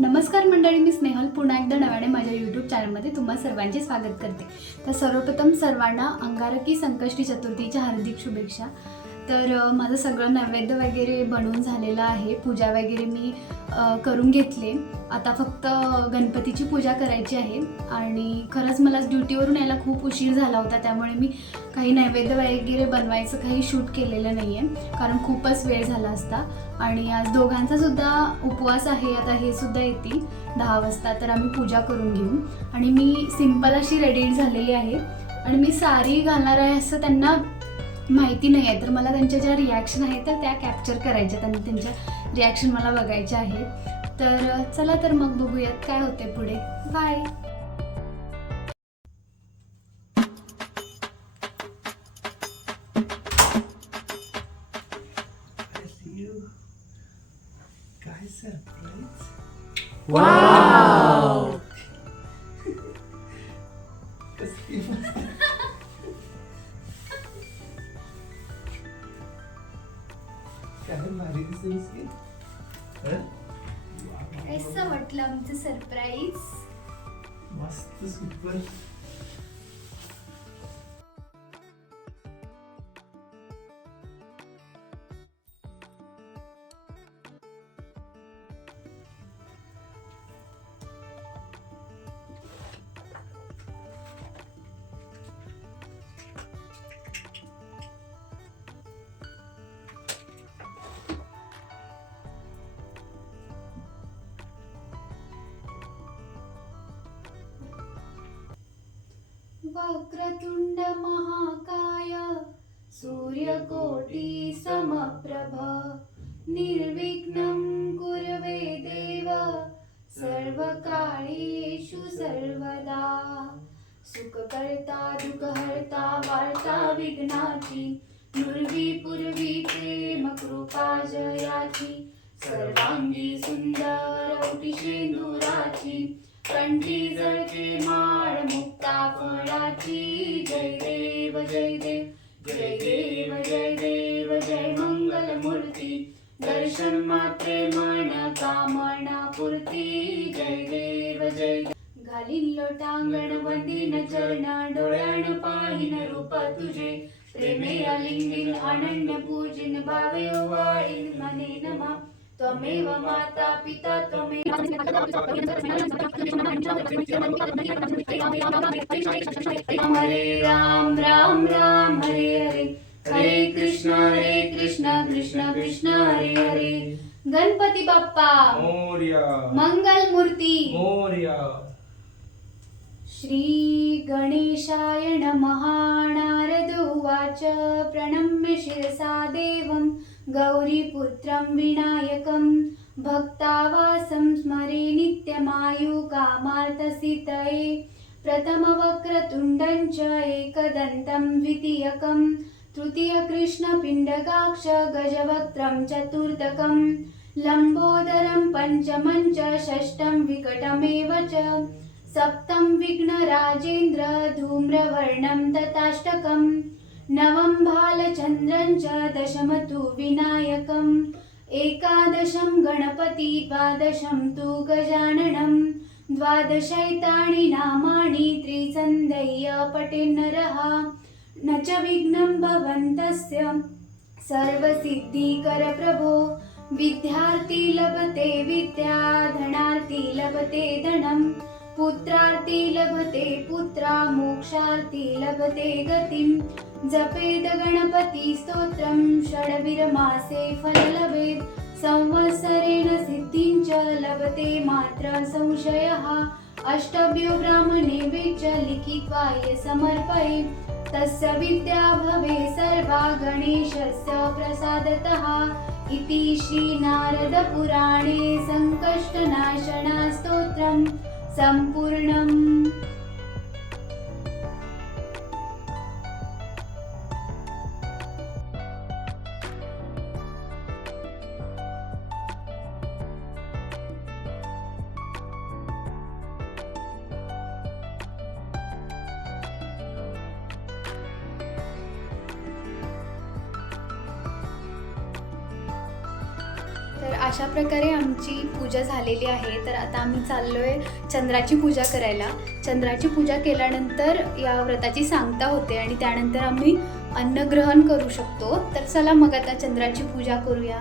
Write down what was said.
नमस्कार मंडळी मी स्नेहल पुन्हा एकदा नव्याने माझ्या यूट्यूब चॅनलमध्ये तुम्हा सर्वांचे स्वागत करते. तर सर्वप्रथम सर्वांना अंगारकी संकष्टी चतुर्थीच्या हार्दिक शुभेच्छा. तर माझं सगळं नैवेद्य वगैरे बनवून झालेलं आहे. पूजा वगैरे मी करून घेतले. आता फक्त गणपतीची पूजा करायची आहे. आणि खरंच मला ड्युटीवरून यायला खूप उशीर झाला होता. त्यामुळे मी काही नैवेद्य वगैरे बनवायचं काही शूट केलेलं नाही आहे कारण खूपच वेळ झाला असता. आणि आज दोघांचा सुद्धा उपवास आहे. आता हे सुद्धा येतील. दहा वाजता तर आम्ही पूजा करून घेऊ. आणि मी सिंपल अशी रेडी झालेली आहे. आणि मी साडी घालणार आहे असं त्यांना माहिती नाही आहे. तर मला त्यांच्या ज्या रिॲक्शन आहेत तर त्या कॅप्चर करायच्या त्यांनी त्यांच्या रिॲक्शन मला बघायच्या आहेत. तर चला तर मग बघूयात काय होते पुढे. बाय काय मस्त सुपर वक्रतुंड महाकाय सूर्यकोटि समप्रभ निर्विघ्नं कुर्वे देव सर्वकार्येषु सर्वदा। सुखकर्ता दुःखहर्ता वार्ता विघ्नाची पूर्वी पूर्वी प्रेम कृपा जयाची सर्वांगी सुंदर शेंदुराची कंठी देवाची जय देव जय देव। जय देव जय देव जय मंगल मूर्ती दर्शन माते मन कामना पुरती। जय देव जय घालीन लोटांगण वंदीन चरणा डोळ्यान पाहिन रूप तुझे। प्रेमे अलिंगीन अनन्य पूजिन भावे वाळीन मने नमा। त्वमेव माता पिता त्वमेव हरे राम राम राम हरे हरे। हरे कृष्ण हरे कृष्ण कृष्ण कृष्ण हरे हरे। गणपती बाप्पा मोर्या। मंगल मूर्ती। मोर्या। श्री गणेशाय नमः। नारद उवाच प्रणम्य शिरसा देवं गौरीपुत्रं विनायकं भक्तावासं स्मरे नित्यमायुकामार्थसितये प्रथमवक्रतुण्डं च एकदन्तं द्वितीयकं तृतीयकृष्णपिण्डकाक्ष गजवक्त्रं चतुर्थकं लम्बोदरं पञ्चमं च षष्ठं विकटमेव च सप्तं विघ्नराजेन्द्र धूम्रवर्णं तथाष्टकम् नवं भालचन्द्रं च दशम तु विनायकम् एकादशं गणपति द्वादशं तु गजाननं द्वादशैतानि नामानि त्रिसन्धय्य पठेन्नरः न च विघ्नं भवन्तस्य सर्वसिद्धिकर प्रभो विद्यार्थी लभते विद्या धनार्थी लभते धनं पुत्रार्थी लभते पुत्रा मोक्षार्थी लभते गतिं जपेद गणपती स्तोत्रं षड्विरमासे फललभेत्. संवत्सरेण सिद्धिं च लभते मात्र संशयः. अष्टभ्यो ब्राह्मणे च लिखित्वा ये समर्पये तस्य विद्या भवे सर्वा गणेशस्य प्रसादतः. इति श्रीनारदपुराणे सङ्कष्टनाशनास्तोत्रं सम्पूर्णम्। अशा प्रकारे आमची पूजा झालेली आहे. तर आता आम्ही चाललो आहे चंद्राची पूजा करायला. चंद्राची पूजा केल्यानंतर या व्रताची सांगता होते आणि त्यानंतर आम्ही अन्नग्रहण करू शकतो. तर चला मग आता चंद्राची पूजा करूया.